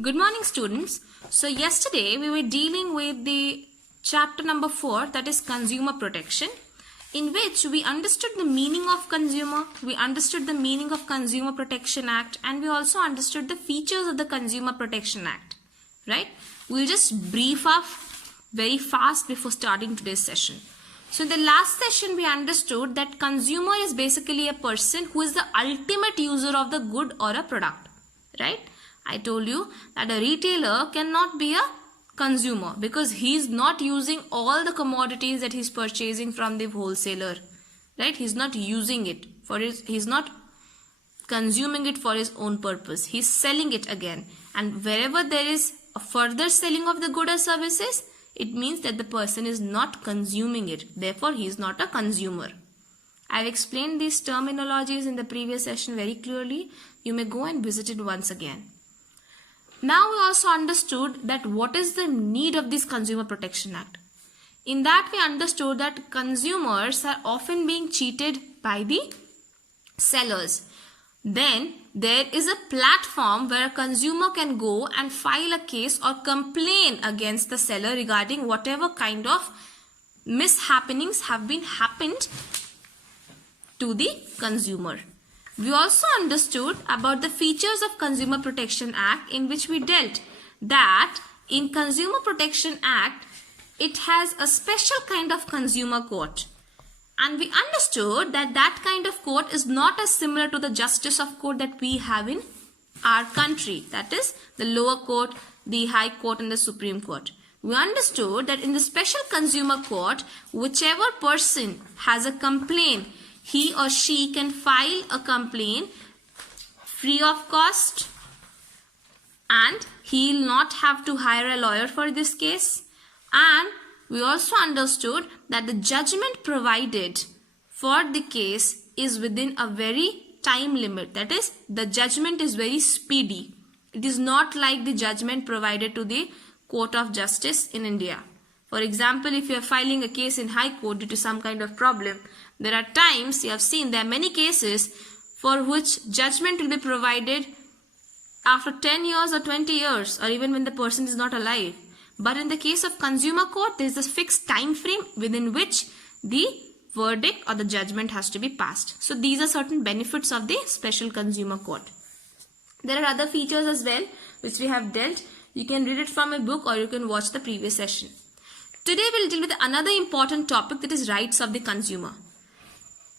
Good morning, students. So yesterday we were dealing with the chapter number 4, that is consumer protection, in which we understood the meaning of consumer, we understood the meaning of Consumer Protection Act, and we also understood the features of the Consumer Protection Act, right? We'll just brief up very fast before starting today's session. So in the last session we understood that consumer is basically a person who is the ultimate user of the good or a product, right? I told you that a retailer cannot be a consumer because he is not using all the commodities that he is purchasing from the wholesaler, right? He is not using it for his, he is not consuming it for his own purpose. He is selling it again, and wherever there is a further selling of the goods or services, it means that the person is not consuming it. Therefore, he is not a consumer. I have explained these terminologies in the previous session very clearly. You may go and visit it once again. Now we also understood that what is the need of this Consumer Protection Act. In that we understood that consumers are often being cheated by the sellers. Then there is a platform where a consumer can go and file a case or complain against the seller regarding whatever kind of mishappenings have been happened to the consumer. We also understood about the features of Consumer Protection Act, in which we dealt that in Consumer Protection Act, it has a special kind of consumer court. And we understood that that kind of court is not as similar to the justice of court that we have in our country. That is the lower court, the high court and the Supreme Court. We understood that in the special consumer court, whichever person has a complaint, he or she can file a complaint free of cost, and he will not have to hire a lawyer for this case. And we also understood that the judgment provided for the case is within a very time limit. That is, the judgment is very speedy. It is not like the judgment provided to the Court of Justice in India. For example, if you are filing a case in High Court due to some kind of problem, there are times you have seen there are many cases for which judgment will be provided after 10 years or 20 years, or even when the person is not alive. But in the case of consumer court, there is a fixed time frame within which the verdict or the judgment has to be passed. So these are certain benefits of the special consumer court. There are other features as well which we have dealt. You can read it from a book or you can watch the previous session. Today we will deal with another important topic, that is rights of the consumer.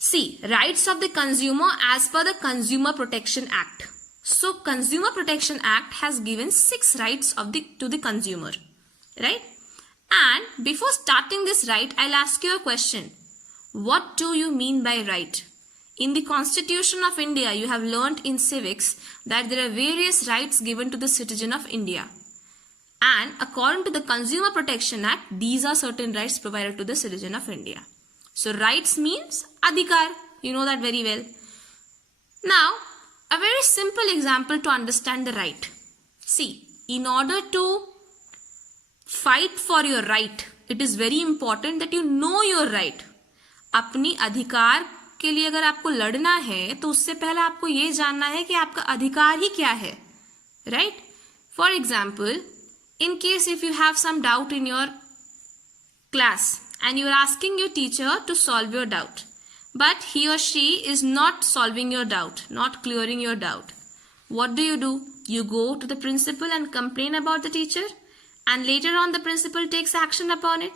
See, rights of the consumer as per the Consumer Protection Act. So Consumer Protection Act has given 6 rights to the consumer, right? And before starting this right, I'll ask you a question. What do you mean by right? In the Constitution of India, you have learnt in civics that there are various rights given to the citizen of India. And according to the Consumer Protection Act, these are certain rights provided to the citizen of India. So rights means adhikar. You know that very well. Now, a very simple example to understand the right. See, in order to fight for your right, it is very important that you know your right. अपनी अधिकार के लिए अगर आपको लड़ना है तो उससे पहले आपको ये जानना है कि आपका अधिकार ही क्या है, right? For example, in case if you have some doubt in your class and you are asking your teacher to solve your doubt, but he or she is not solving your doubt, not clearing your doubt, what do? You go to the principal and complain about the teacher, and later on the principal takes action upon it.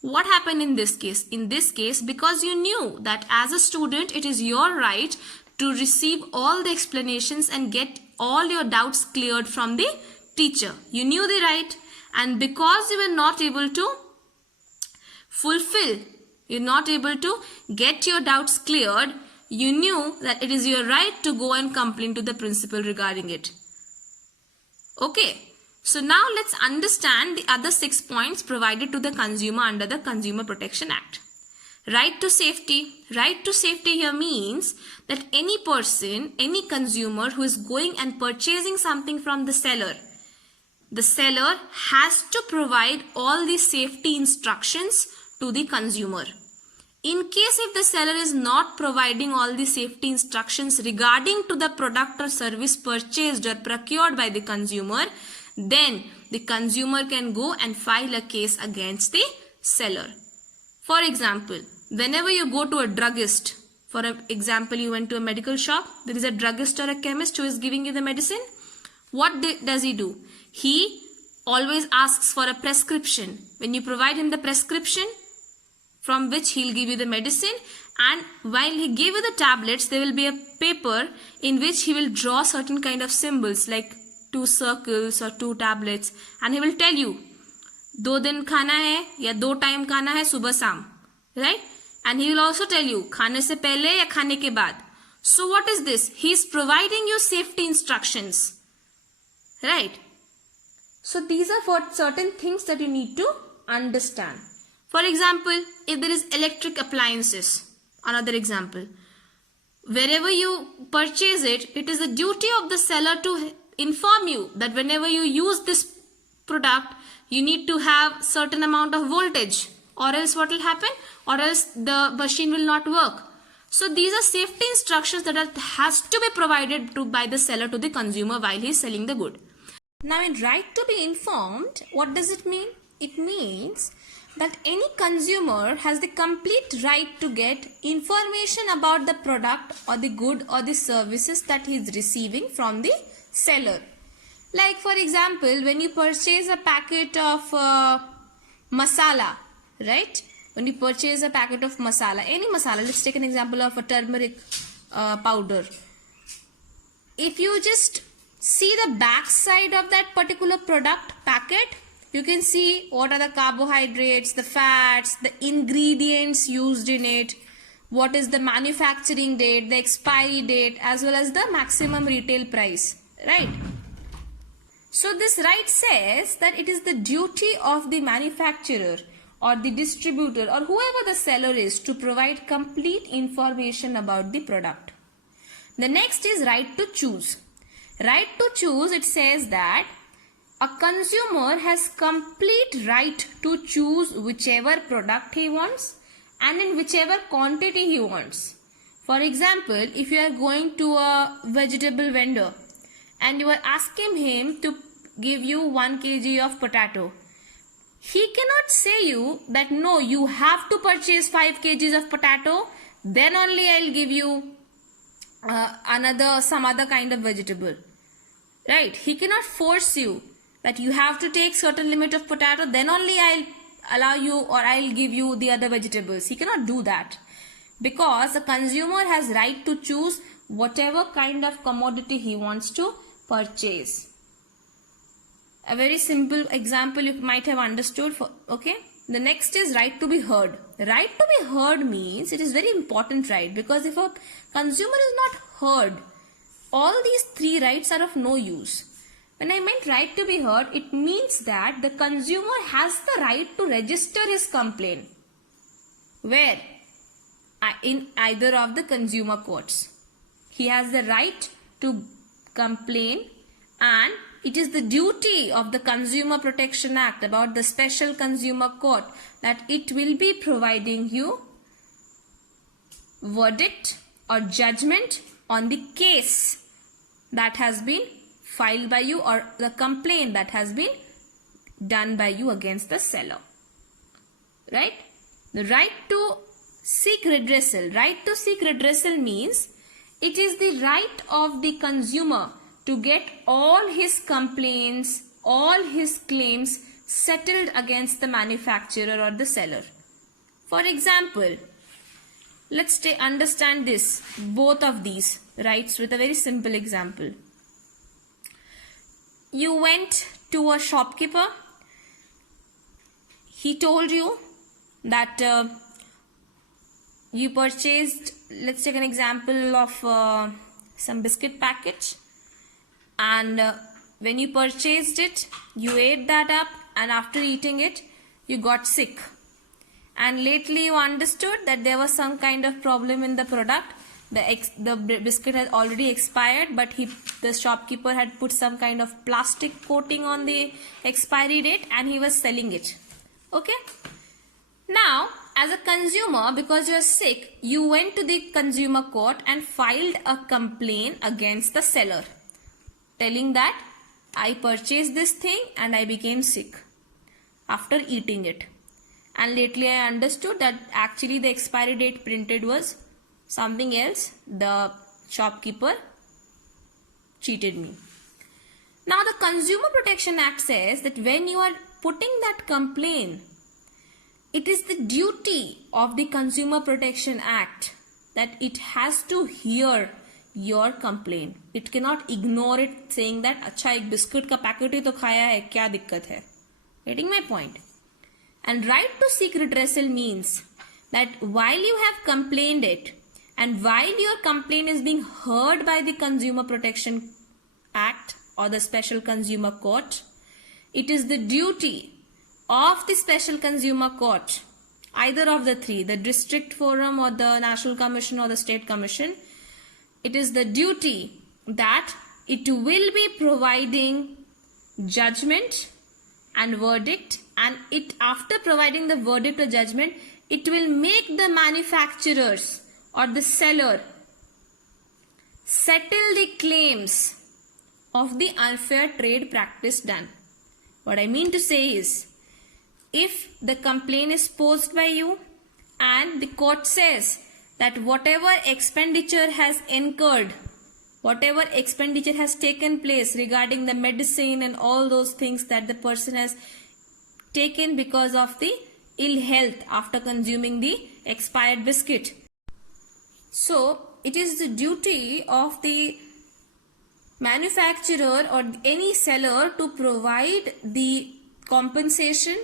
What happened in this case? In this case, because you knew that as a student it is your right to receive all the explanations and get all your doubts cleared from the teacher. You knew the right, and because you were not able to fulfill, you're not able to get your doubts cleared, you knew that it is your right to go and complain to the principal regarding it. Okay. So now let's understand the other 6 points provided to the consumer under the Consumer Protection Act. Right to safety. Right to safety here means that any person, any consumer who is going and purchasing something from the seller has to provide all the safety instructions to the consumer. In case if the seller is not providing all the safety instructions regarding to the product or service purchased or procured by the consumer, then the consumer can go and file a case against the seller. For example, whenever you go to a druggist, for example, you went to a medical shop, there is a druggist or a chemist who is giving you the medicine. What does he do? He always asks for a prescription. When you provide him the prescription, from which he'll give you the medicine, and while he give you the tablets, there will be a paper in which he will draw certain kind of symbols like 2 circles or 2 tablets, and he will tell you 2 दिन खाना है या 2 time खाना है सुबह शाम, right? And he will also tell you खाने से पहले या खाने के बाद. So what is this? He is providing you safety instructions, right? So these are for certain things that you need to understand. For example, if there is electric appliances, another example, wherever you purchase it, it is the duty of the seller to inform you that whenever you use this product, you need to have certain amount of voltage, or else what will happen? Or else the machine will not work. So these are safety instructions that has to be provided by the seller to the consumer while he is selling the good. Now in right to be informed, what does it mean? It means that any consumer has the complete right to get information about the product or the good or the services that he is receiving from the seller. Like for example, when you purchase a packet of masala, right? When you purchase a packet of masala, any masala, let's take an example of a turmeric powder. If you just see the back side of that particular product packet, you can see what are the carbohydrates, the fats, the ingredients used in it, what is the manufacturing date, the expiry date, as well as the maximum retail price, right? So this right says that it is the duty of the manufacturer or the distributor or whoever the seller is to provide complete information about the product. The next is right to choose. Right to choose, it says that a consumer has complete right to choose whichever product he wants and in whichever quantity he wants. For example, if you are going to a vegetable vendor and you are asking him to give you 1 kg of potato, he cannot say you that no, you have to purchase 5 kgs of potato, then only I'll give you some other kind of vegetable, right? He cannot force you that you have to take certain limit of potato, then only I'll allow you or I'll give you the other vegetables. He cannot do that because the consumer has right to choose whatever kind of commodity he wants to purchase. A very simple example you might have understood. Okay. The next is right to be heard. Right to be heard means it is very important right, because if a consumer is not heard, all these 3 rights are of no use. When I meant right to be heard, it means that the consumer has the right to register his complaint. Where? In either of the consumer courts. He has the right to complain, and it is the duty of the Consumer Protection Act about the Special Consumer Court that it will be providing you verdict or judgment on the case that has been filed by you or the complaint that has been done by you against the seller, right? The right to seek redressal. Right to seek redressal means it is the right of the consumer to get all his complaints, all his claims settled against the manufacturer or the seller. For example, let's understand this, both of these rights with a very simple example. You went to a shopkeeper. He told you that you purchased, let's take an example of some biscuit package, and when you purchased it, you ate that up, and after eating it, you got sick. And lately you understood that there was some kind of problem in the product. The biscuit has already expired, but the shopkeeper had put some kind of plastic coating on the expiry date and he was selling it. Okay. Now, As a consumer, because you're sick, you went to the consumer court and filed a complaint against the seller, telling that I purchased this thing and I became sick after eating it. And lately I understood that actually the expiry date printed was something else. The shopkeeper cheated me. Now the Consumer Protection Act says that when you are putting that complaint, it is the duty of the Consumer Protection Act that it has to hear your complaint. It cannot ignore it saying that अच्छा एक biscuit का packet ही तो खाया है, क्या दिक्कत है? Getting my point? And right to seek redressal means that while you have complained it and while your complaint is being heard by the Consumer Protection Act or the Special Consumer Court, it is the duty of the Special Consumer Court, either of the three, the District Forum or the National Commission or the State Commission, it is the duty that it will be providing judgment and verdict, and it after providing the verdict or judgment, it will make the manufacturers or the seller settle the claims of the unfair trade practice done. What I mean to say is, if the complaint is posed by you and the court says that whatever expenditure has incurred, whatever expenditure has taken place regarding the medicine and all those things that the person has taken because of the ill health after consuming the expired biscuit. So it is the duty of the manufacturer or any seller to provide the compensation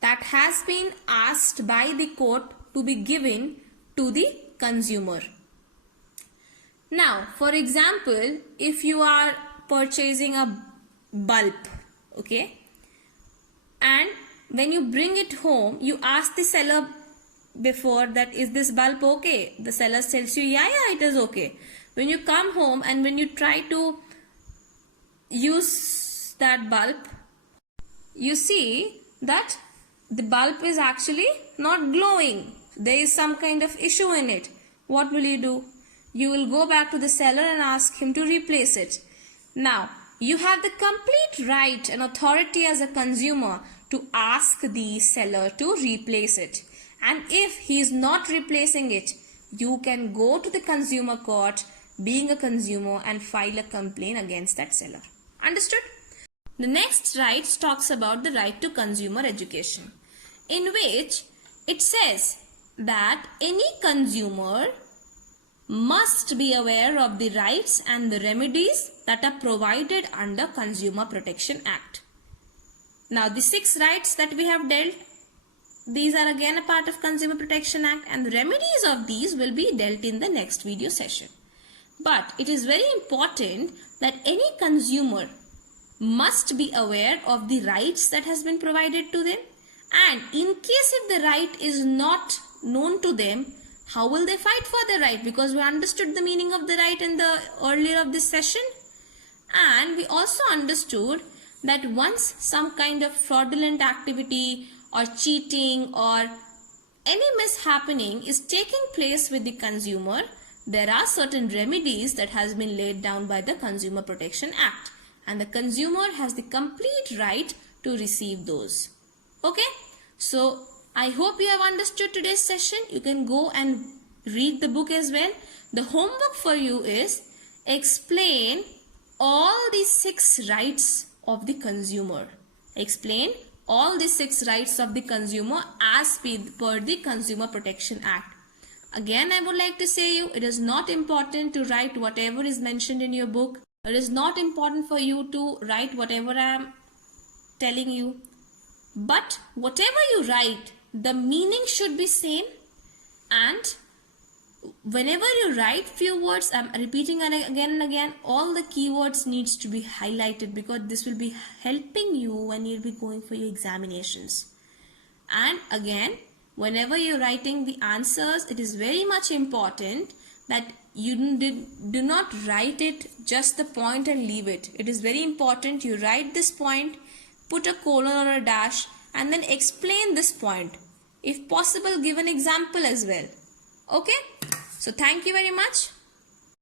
that has been asked by the court to be given to the consumer. Now, for example, if you are purchasing a bulb, okay, and when you bring it home, you ask the seller before that, is this bulb okay? The seller tells you, yeah, it is okay. When you come home and when you try to use that bulb, you see that the bulb is actually not glowing. There is some kind of issue in it. What will you do? You will go back to the seller and ask him to replace it. Now, you have the complete right and authority as a consumer to ask the seller to replace it. And if he is not replacing it, you can go to the consumer court being a consumer and file a complaint against that seller. Understood? The next right talks about the right to consumer education, in which it says that any consumer must be aware of the rights and the remedies that are provided under Consumer Protection Act. Now, the 6 rights that we have dealt, these are again a part of Consumer Protection Act, and the remedies of these will be dealt in the next video session. But it is very important that any consumer must be aware of the rights that has been provided to them, and in case if the right is not known to them, how will they fight for the right? Because we understood the meaning of the right in the earlier of this session, and we also understood that once some kind of fraudulent activity or cheating or any mishappening is taking place with the consumer, there are certain remedies that has been laid down by the Consumer Protection Act, and the consumer has the complete right to receive those. Okay, so I hope you have understood today's session. You can go and read the book as well. The homework for you is explain all the 6 rights of the consumer. Explain all the 6 rights of the consumer as per the Consumer Protection Act. Again, I would like to say you, it is not important to write whatever is mentioned in your book. It is not important for you to write whatever I am telling you. But whatever you write, the meaning should be same, and whenever you write few words, I am repeating again and again, all the keywords needs to be highlighted, because this will be helping you when you will be going for your examinations. And again, whenever you're writing the answers, it is very much important that you do not write it just the point and leave it. It is very important you write this point, put a colon or a dash, and then explain this point. If possible, give an example as well. Okay? So thank you very much.